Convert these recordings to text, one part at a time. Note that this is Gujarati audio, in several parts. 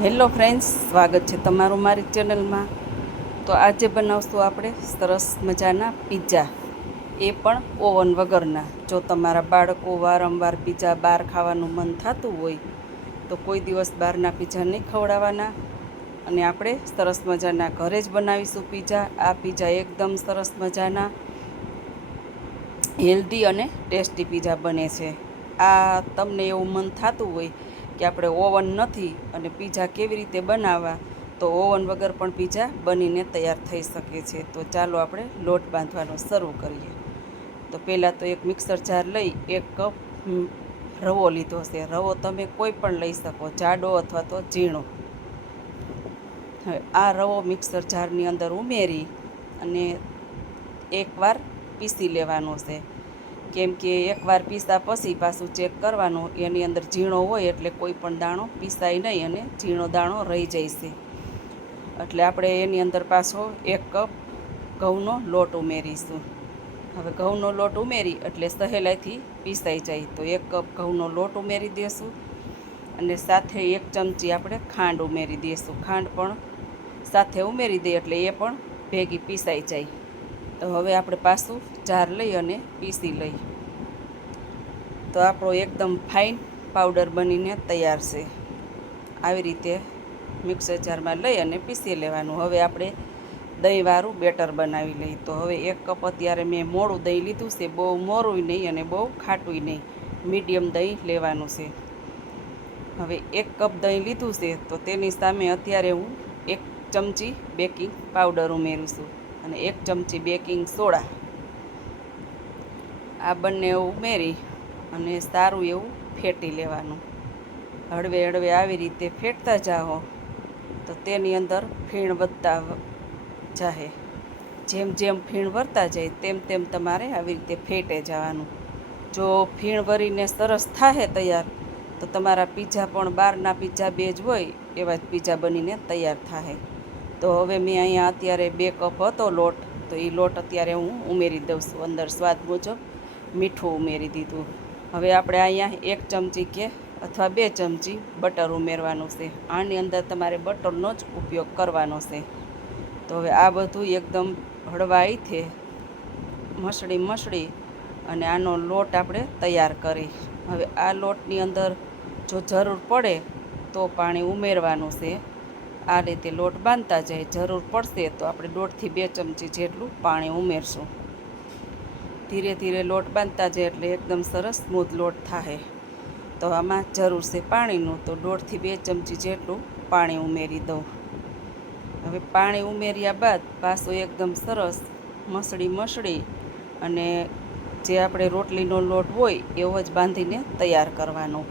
હેલો ફ્રેન્ડ્સ, સ્વાગત છે તમારું મારી ચેનલમાં. તો આજે બનાવશું આપણે સરસ મજાના પિઝા, એ પણ ઓવન વગરના. જો તમારા બાળકો વારંવાર પિઝા બહાર ખાવાનું મન થતું હોય તો કોઈ દિવસ બહારના પિઝા નહીં ખવડાવવાના, અને આપણે સરસ મજાના ઘરે જ બનાવીશું પિઝા. આ પિઝા એકદમ સરસ મજાના હેલ્ધી અને ટેસ્ટી પિઝા બને છે. આ તમને એવું મન થતું હોય કે આપણે ઓવન નથી અને પિઝા કેવી રીતે બનાવવા, તો ઓવન વગર પણ પિઝા બનીને તૈયાર થઈ શકે છે. તો ચાલો આપણે લોટ બાંધવાનું શરૂ કરીએ. તો પહેલાં તો એક મિક્સર જાર લઈ 1 કપ રવો લીધો છે. રવો તમે કોઈ પણ લઈ શકો, જાડો અથવા તો ઝીણો. હવે આ રવો મિક્સર જારની અંદર ઉમેરી અને એકવાર પીસી લેવાનો છે. કેમ કે એકવાર પીસા પછી પાછું ચેક કરવાનું, એની અંદર ઝીણો હોય એટલે કોઈ પણ દાણો પીસાય નહીં અને ઝીણો દાણો રહી જાય છે. એટલે આપણે એની અંદર પાછો 1 કપ ઘઉંનો લોટ ઉમેરીશું. હવે ઘઉંનો લોટ ઉમેરી એટલે સહેલાઈથી પીસાઈ જાય. તો 1 કપ ઘઉંનો લોટ ઉમેરી દઈશું અને સાથે 1 ચમચી આપણે ખાંડ ઉમેરી દઈશું. ખાંડ પણ સાથે ઉમેરી દઈએ એટલે એ પણ ભેગી પીસાઈ જાય. તો હવે આપણે પાછું જાર લઈ અને પીસી લઈ. તો આપણો એકદમ ફાઇન પાવડર બનીને તૈયાર છે. આવી રીતે મિક્સર જારમાં લઈ અને પીસી લેવાનું. હવે આપણે દહીંવાળું બેટર બનાવી લઈએ. તો હવે 1 કપ અત્યારે મેં મોળું દહીં લીધું છે. બહુ મોરું નહીં અને બહુ ખાટું નહીં, મીડિયમ દહીં લેવાનું છે. હવે 1 કપ દહીં લીધું છે તો તેની સામે અત્યારે હું 1 ચમચી બેકિંગ પાવડર ઉમેરું છું અને 1 ચમચી બેકિંગ સોડા. આ બંને ઉમેરી અને સારું એવું ફેટી લેવાનું. હળવે હળવે આવી રીતે ફેટતા જાઓ તો તેની અંદર ફીણ વધતા જાહે. જેમ જેમ ફીણ વરતા જાય તેમ તેમ તમારે આવી રીતે ફેટે જવાનું. જો ફીણ વરીને સરસ થાય તૈયાર તો તમારા પિઝા પણ બહારના પિઝા બે જ હોય એવા જ પિઝા બનીને તૈયાર થાય. તો હવે મેં અહીંયા અત્યારે 2 કપ હતો લોટ, તો એ લોટ અત્યારે હું ઉમેરી દઉં છું. અંદર સ્વાદ મુજબ મીઠું ઉમેરી દીધું. હવે આપણે અહીંયા 1 ચમચી કે અથવા 2 ચમચી બટર ઉમેરવાનું છે. આની અંદર તમારે બટરનો જ ઉપયોગ કરવાનો છે. તો હવે આ બધું એકદમ હળવાઈથી મસળી અને આનો લોટ આપણે તૈયાર કરી. હવે આ લોટની અંદર જો જરૂર પડે તો પાણી ઉમેરવાનું છે. આ રીતે લોટ બાંધતા જાય. જરૂર પડશે તો આપણે 1.5 થી 2 ચમચી જેટલું પાણી ઉમેરશું. ધીરે ધીરે લોટ બાંધતા જાય એટલે એકદમ સરસ સ્મૂથ લોટ થાય. તો આમાં જરૂર છે પાણીનું, તો 1.5 થી 2 ચમચી જેટલું પાણી ઉમેરી દઉં. હવે પાણી ઉમેર્યા બાદ પાછું એકદમ સરસ મસળી અને જે આપણે રોટલીનો લોટ હોય એવો જ બાંધીને તૈયાર કરવાનો.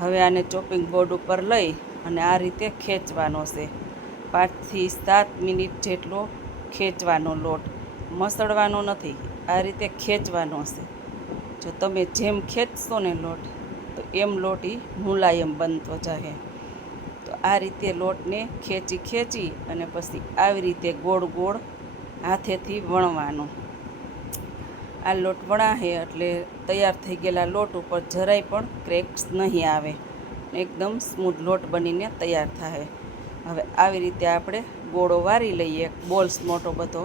હવે આને ચોપિંગ બોર્ડ ઉપર લઈ અને આ રીતે ખેંચવાનો છે. 5 થી 7 મિનિટ જેટલો ખેંચવાનો લોટ, મસળવાનો નથી, આ રીતે ખેંચવાનો છે. જો તમે જેમ ખેંચશો ને લોટ તો એમ લોટ મુલાયમ બનતો જાય. તો આ રીતે લોટને ખેંચી અને પછી આવી રીતે ગોળ ગોળ હાથેથી વણવાનો. આ લોટ વણાશે એટલે તૈયાર થઈ ગયેલા લોટ ઉપર જરાય પણ ક્રેક્સ નહીં આવે, એકદમ સ્મૂથ લોટ બનીને તૈયાર થાય. હવે આવી રીતે આપણે ગોળો વારી લઈએ, એક બોલ્સ મોટો બધો.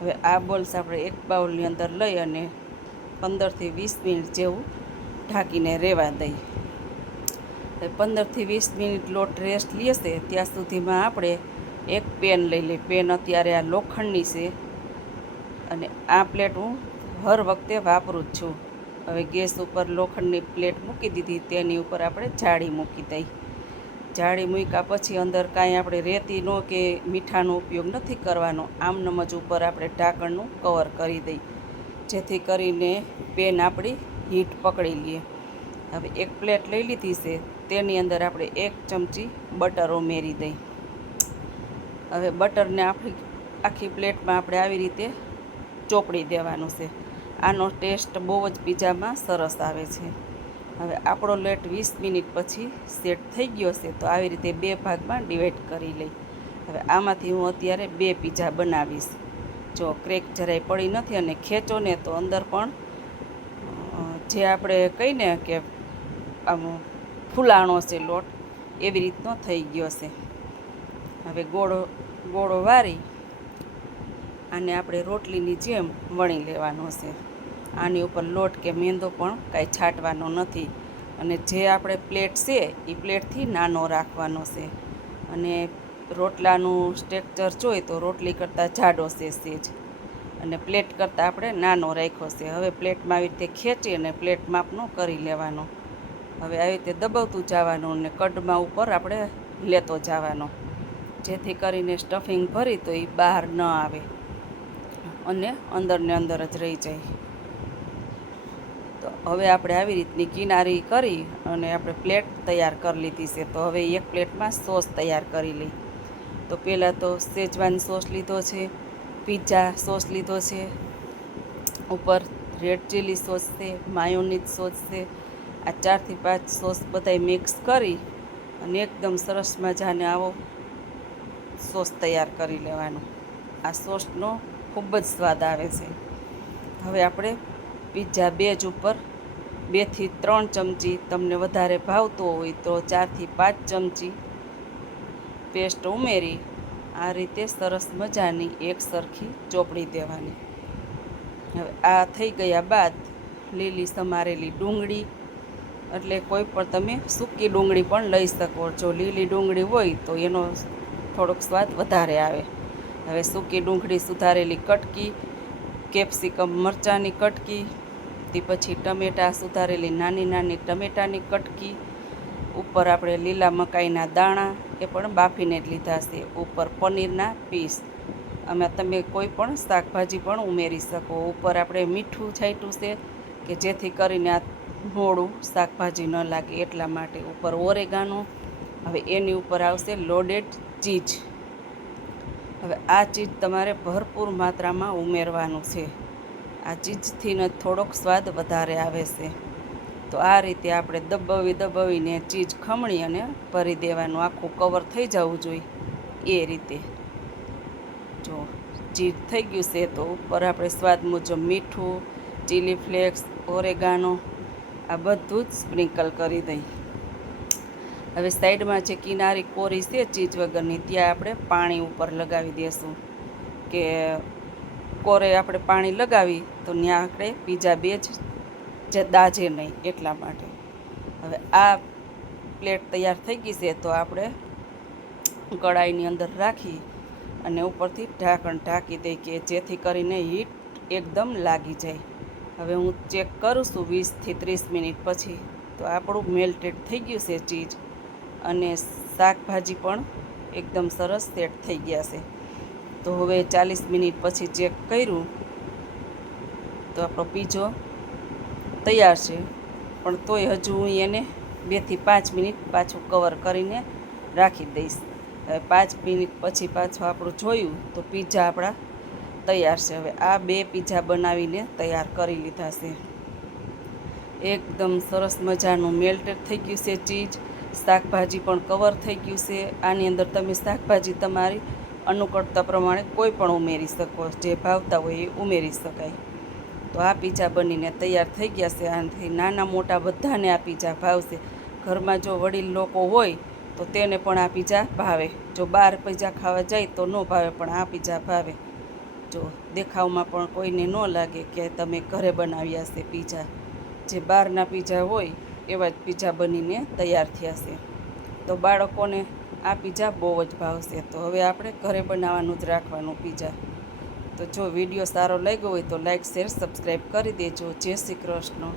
હવે આ બોલ્સ આપણે એક બાઉલની અંદર લઈ અને 15 થી 20 મિનિટ જેવું ઢાંકીને રહેવા દઈ. 15 થી 20 મિનિટ લોટ રેસ્ટ લેશે ત્યાં સુધીમાં આપણે એક પેન લઈ લઈએ. પેન અત્યારે આ લોખંડની છે અને આ પ્લેટ હું હર વખતે વાપરું જ છું. હવે ગેસ ઉપર લોખંડની પ્લેટ મૂકી દીધી, તેની ઉપર આપણે જાળી મૂકી દઈ. જાળી મૂક્યા પછી અંદર કાંઈ આપણે રેતીનો કે મીઠાનો ઉપયોગ નથી કરવાનો. આમનામ જ ઉપર આપણે ઢાંકણનું કવર કરી દઈ, જેથી કરીને પેન આપણી હીટ પકડી લઈએ. હવે એક પ્લેટ લઈ લીધી છે, તેની અંદર આપણે 1 ચમચી બટર ઉમેરી દઈ. હવે બટરને આખી પ્લેટમાં આપણે આવી રીતે ચોપડી દેવાનું છે. આનો ટેસ્ટ બહુ જ પિઝામાં સરસ આવે છે. હવે આપણો લોટ 20 મિનિટ પછી સેટ થઈ ગયો છે. તો આવી રીતે 2 ભાગમાં ડિવાઈડ કરી લઈ. હવે આમાંથી હું અત્યારે 2 પિઝા બનાવીશ. જો ક્રેક જરાય પડી નથી અને ખેંચો ને તો અંદર પણ જે આપણે કહીને કે આમ ફૂલાણો છે લોટ, એવી રીતનો થઈ ગયો છે. હવે ગોળો વારી આને આપણે રોટલીની જેમ વણી લેવાનો છે. આની ઉપર લોટ કે મેંદો પણ કાંઈ છાંટવાનો નથી. અને જે આપણે પ્લેટ છે એ પ્લેટથી નાનો રાખવાનો છે. અને રોટલાનું સ્ટ્રક્ચર જોઈએ તો રોટલી કરતાં જાડો છે સેજ, અને પ્લેટ કરતાં આપણે નાનો રાખ્યો છે. હવે પ્લેટમાં આવી રીતે ખેંચી અને પ્લેટ માપનો કરી લેવાનો. હવે આવી રીતે દબાવતું જવાનું અને કડમાં ઉપર આપણે લેતો જવાનો, જેથી કરીને સ્ટફિંગ ભરી તો એ બહાર ન આવે અને અંદરને અંદર જ રહી જાય. તો હવે આપણે આવી રીતની કિનારી કરી અને આપણે પ્લેટ તૈયાર કરી લીધી છે. તો હવે એક પ્લેટમાં સોસ તૈયાર કરી લઈ. તો પહેલાં તો શેજવાન સોસ લીધો છે, પિઝા સોસ લીધો છે, ઉપર રેડ ચીલી સોસ છે, માયોનીઝ સોસ છે. આ 4 થી 5 સોસ બધાય મિક્સ કરી અને એકદમ સરસ મજાને આવો સોસ તૈયાર કરી લેવાનો. આ સોસનો ખૂબ જ સ્વાદ આવે છે. હવે આપણે પિઝા બેઝ ઉપર 2 થી 3 ચમચી, તમને વધારે ભાવતો હોય તો 4 થી 5 ચમચી પેસ્ટ ઉમેરી આ રીતે સરસ મજાની એક સરખી ચોપડી દેવાની. હવે આ થઈ ગયા બાદ લીલી સમારેલી ડુંગળી, એટલે કોઈ પણ તમે સૂકી ડુંગળી પણ લઈ શકો. જો લીલી ડુંગળી હોય તો એનો થોડોક સ્વાદ વધારે આવે. હવે સૂકી ડુંગળી સુધારેલી કટકી, કેપ્સિકમ મરચાંની કટકી, તે પછી ટમેટાં સુધારેલી નાની નાની ટમેટાની કટકી, ઉપર આપણે લીલા મકાઈના દાણા એ પણ બાફીને જ લીધા છે, ઉપર પનીરના પીસ. આમાં તમે કોઈ પણ શાકભાજી પણ ઉમેરી શકો. ઉપર આપણે મીઠું છાંટ્યું છે કે જેથી કરીને આ મોડું શાકભાજી ન લાગે એટલા માટે. ઉપર ઓરેગાનો. હવે એની ઉપર આવશે લોડેડ ચીઝ. હવે આ ચીઝ તમારે ભરપૂર માત્રામાં ઉમેરવાનું છે. આ ચીઝથી ને થોડોક સ્વાદ વધારે આવે છે. તો આ રીતે આપણે દબાવીને ચીઝ ખમણી અને ભરી દેવાનું. આખું કવર થઈ જવું જોઈએ એ રીતે. જો ચીઝ થઈ ગયું છે તો ઉપર આપણે સ્વાદ મુજબ મીઠું, ચીલી ફ્લેક્સ, ઓરેગાનો આ બધું જ સ્પ્રિંકલ કરી દઈ. હવે સાઈડમાં જે કિનારી કોરી છે ચીઝ વગરની, ત્યાં આપણે પાણી ઉપર લગાવી દઈશું કે કોરે આપણે પાણી લગાવી તો ત્યાં આપણે પિઝા બેઝ જે દાજે નહીં એટલા માટે. હવે આ પ્લેટ તૈયાર થઈ ગઈ છે તો આપણે કડાઈની અંદર રાખી અને ઉપરથી ઢાંકણ ઢાંકી દઈ કે જેથી કરીને હીટ એકદમ લાગી જાય. હવે હું ચેક કરું છું 20 થી 30 મિનિટ પછી. તો આપણું મેલ્ટેડ થઈ ગયું છે ચીઝ, અને શાકભાજી પણ એકદમ સરસ સેટ થઈ ગયા છે. તો હવે 40 મિનિટ પછી ચેક કર્યું તો આપણો પીઝો તૈયાર છે. પણ તોય હજુ હું એને 2 થી 5 મિનિટ પાછું કવર કરીને રાખી દઈશ. હવે 5 મિનિટ પછી પાછું આપણું જોયું તો પીઝા આપણા તૈયાર છે. હવે આ 2 પીઝા બનાવીને તૈયાર કરી લીધા છે. એકદમ સરસ મજાનું મેલ્ટેડ થઈ ગયું છે ચીઝ. શાકભાજી પણ કવર થઈ ગયું છે. આની અંદર તમે શાકભાજી તમારી અનુકૂળતા પ્રમાણે કોઈ પણ ઉમેરી શકો, જે ભાવતા હોય એ ઉમેરી શકાય. તો આ પીઝા બનીને તૈયાર થઈ ગયા છે. આનાથી નાના મોટા બધાને આ પીઝા ભાવશે. ઘરમાં જો વડીલ લોકો હોય તો તેને પણ આ પીઝા ભાવે. જો બહાર પીઝા ખાવા જાય તો ન ભાવે, પણ આ પીઝા ભાવે. જો દેખાવમાં પણ કોઈને ન લાગે કે તમે ઘરે બનાવ્યા છે પીઝા. જે બહારના પીઝા હોય એવા જ પીઝા બનીને તૈયાર થયા છે. તો બાળકોને આ પીઝા બહુ જ ભાવશે. તો હવે આપણે ઘરે બનાવવાનું જ રાખવાનું પીઝા. તો જો વિડીયો સારો લાગ્યો હોય તો લાઈક, શેર, સબસ્ક્રાઈબ કરી દેજો. જય શ્રી કૃષ્ણ.